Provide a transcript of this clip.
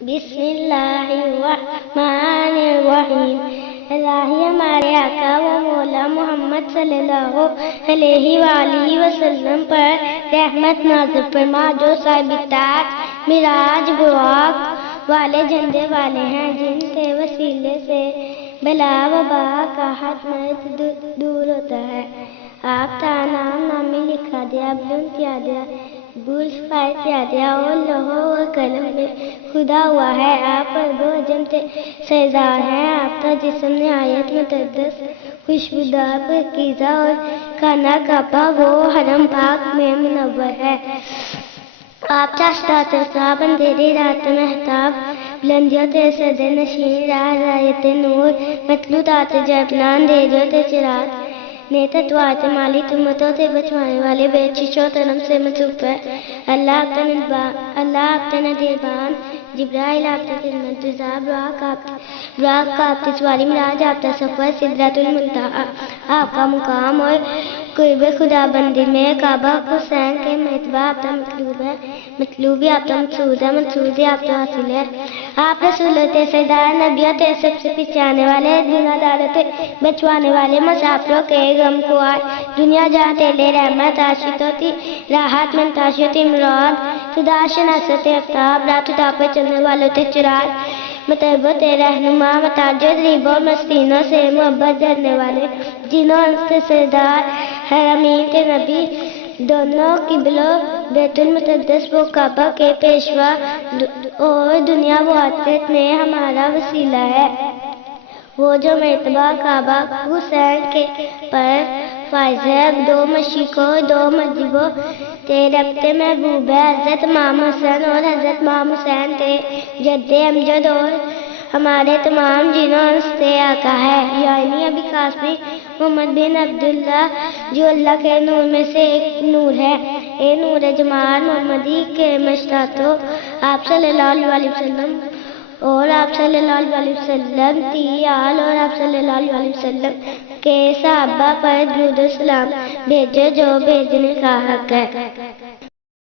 بسم اللہ الرحمن الرحیم۔ الہی ہمارے آقا و مولا محمد صلی اللہ علیہ وآلہ وسلم پر رحمت نازل فرما، جو صاحب اطاعت، معراج، براق والے جھنڈے والے ہیں، جن کے وسیلے سے بلا وبا کا مرض دور ہوتا ہے۔ آپ کا نام نامی لکھا دیا، بلند کیا دیا، بول فائز کیا دیا اور لوح و قلم میں خدا ہوا ہے۔ آپ پر دو عجم سردار ہیں۔ آپ کا جسم نہایت مقدس، خوشبودار، پاکیزہ اور خانہ کعبہ وہ حرم پاک میں منور ہے۔ آپ چاشتات صاحب، اندھیری رات مہتاب، بلندیوں تے صدر نشین، راہ رایت نور، مطلوبات جبنا، اندھیریوں تے چراغ، نیتتوات مالی، تمتوں سے بچوانے والے، بے چشو ترم سے مصروف ہے۔ اللہ آپ کا ندیربان، جبرائیل آپ کا خدمت گزار، براق کا آپ کی سواری، معراج آپ کا سفر، سدرۃ المنتہا آپ کا مقام اور قرب خدا بندی میں کعبہ حسین کے مرتبہ آپ کا مطلوب ہے، مطلوبی آپ کا مقصود ہے، مقصودی آپ کا حاصل ہے۔ آپ رسولوں تے سردار، نبیوں تے سب سے پیچھے آنے والے، گناہ داروں تے بچوانے والے، مسافروں کے غم خوار، دنیا جہاں تیلے رحمت، عاشقوں تی راحت، منتاشیوں تی مراد، خدا شناسوں تے افتاب، رات اٹھا پر چلنے والوں تے چراغ، مطلبوں تے رہنما، متاجر غریبوں مسکینوں سے محبت کرنے والے، جنہوں سے سردار، حرمین تے نبی، دونوں قبلوں، بیت المقدس و کعبہ کے پیشوا اور دنیا و آخرت میں ہمارا وسیلہ ہے۔ وہ جو مرتبہ کعبہ حسین کے پر فائز ہے، دو مشرقوں دو مغربوں تے رکھتے محبوب ہے۔ حضرت امام حسن اور حضرت امام حسین تے جد امجد اور ہمارے تمام جنوں سے آقا ہے، یعنی ابی قاسم محمد بن عبداللہ، جو اللہ کے نور میں سے ایک نور ہے۔ اے نور جمال محمدی کے مشتاقوں، آپ صلی اللہ علیہ وسلم اور آپ صلی اللہ علیہ وسلم تی آل اور آپ صلی اللہ علیہ وسلم کے صحابہ پر درود و سلام بھیجو جو بھیجنے کا حق ہے۔